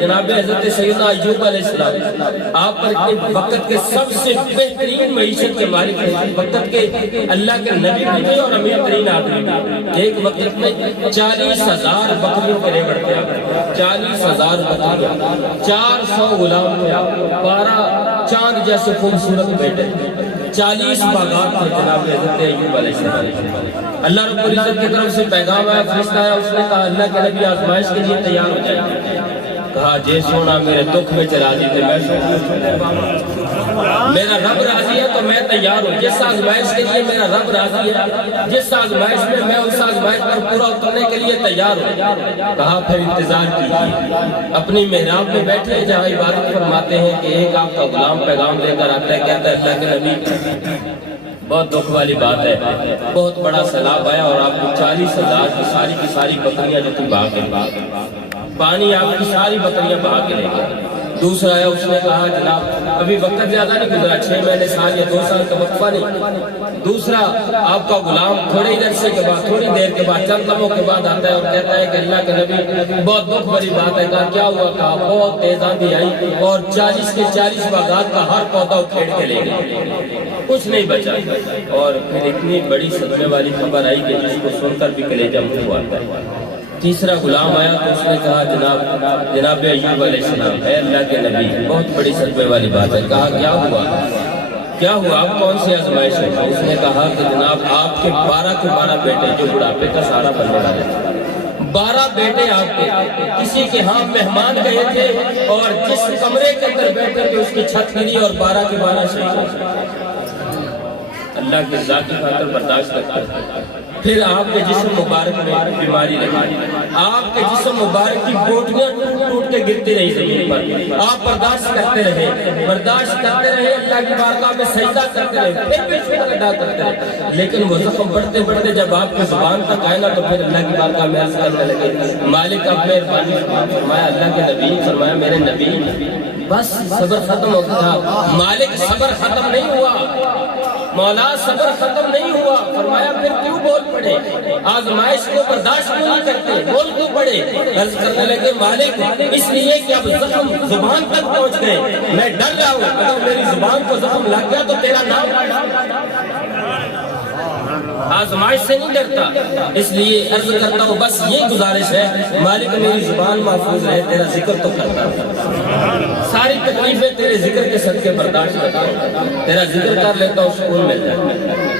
جناب حضرت سیدنا ایوب علیہ السلام آپ پر کے وقت کے سب سے بہترین معیشت کے مالک ہیں، وقت کے اللہ کے نبی بھی تھے اور امیر ترین آدمی بھی۔ ایک وقت میں 40,000 بکریوں کے ریوڑ تھے، 40,000 بکریوں، 400 غلام تھے، 12 چاند جیسے خوبصورت بیٹے، 40 باغات تھے جناب حضرت ایوب علیہ السلام۔ اللہ رب العزت کی طرف سے پیغام آیا، فرشتہ آیا، اس نے کہا اللہ کے نبی آزمائش کے لیے تیار ہو جائے۔ کہا جے سونا میرے دکھ میں چلا دی تھے، میں میرا رب راضی ہے تو میں تیار ہوں، جس آزمائش کے لیے میرا رب راضی ہے، جس آزمائش میں اس آزمائش پر پورا اترنے کے لیے تیار ہوں۔ کہا پھر انتظار کیجیے، اپنی محراب میں بیٹھے جہاں عبادت فرماتے ہیں کہ ایک آپ کا غلام پیغام لے کر آتا ہے، کہتا ہے اللہ کے نبی بہت دکھ والی بات ہے، بہت بڑا سیلاب آیا اور آپ کو 40,000 کی ساری بکریاں جو تھی بہا گئی، پانی آپ کی ساری بکریاں بہا کے لے گئے۔ دوسرا ہے، اس نے کہا جناب ابھی وقت زیادہ نہیں گزرا، 6 مہینے سال یا 2 سال کا وقفہ نہیں۔ دوسرا آپ کا غلام تھوڑے ہی عرصے کے بعد، تھوڑی دیر کے بعد، چند لمحوں کے بعد آتا ہے اور کہتا ہے کہ اللہ کے نبی بہت دکھ بھری بات ہے۔ کہا کیا ہوا؟ کہا بہت تیز آندھی آئی اور 40 کے 40 باغات کا ہر پودا اکھیڑ کے لے گئے، کچھ نہیں بچا۔ اور پھر اتنی بڑی صدمے والی خبر آئی کہ جس کو سن کر بھی کلیجہ منہ آتا ہے۔ تیسرا غلام آیا تو اس نے کہا جناب ایوب علیہ السلام، اے اللہ کے نبی بہت بڑی صدمے والی بات ہے۔ کہا کیا ہوا؟ کیا ہوا؟ آپ کون سی آزمائش ہے؟ اس نے کہا کہ جناب آپ کے 12 کے 12 بیٹے جو بڑھاپے کا سہارا بننے والے تھے، 12 بیٹے آپ کے کسی کے ہاں مہمان گئے تھے اور جس کمرے کے اندر بیٹھے تھے اس کی چھت گری اور 12 کے 12 شہید ہو گئے۔ اللہ کے ذات کی خاطر برداشت کرتا ہے۔ پھر آپ کے جسم مبارک میں بیماری لگی، آپ کے جسم مبارک کی بوٹیاں ٹوٹ کے گرتی رہی زمین پر، آپ برداشت کرتے رہے، اللہ کی بارگاہ میں سجدہ کرتے رہے، پھر بھی شکر ادا کرتے رہے، لیکن وہ زخم بڑھتے بڑھتے جب آپ کی زبان تک آئے نا تو پھر اللہ کی بارگاہ میں عرض کرنے لگے مالک اب مہربانی فرمایا۔ اللہ کے نبی فرمایا میرے نبی بس صبر ختم ہو گیا۔ مالک صبر ختم نہیں ہوا، مولا صبر ختم نہیں ہوا۔ فرمایا پھر کیوں بول پڑے؟ آزمائش کو برداشت کیوں نہیں کرتے؟ بول کیوں پڑے؟ عرض کرنے لگے مالک اس لیے کہ اب زخم زبان تک پہنچ گئے، میں ڈر رہا ہوں اگر میری زبان کو زخم لگ گیا تو تیرا نام آزمائش سے نہیں ڈرتا، اس لیے عرض کرتا ہوں بس یہ گزارش ہے مالک میری زبان محفوظ رہے، تیرا ذکر تو کرتا ہوں، ساری تکلیفیں تیرے ذکر کے صدقے برداشت کرتا ہوں، تیرا ذکر کر لیتا ہوں، سکون مل جائے۔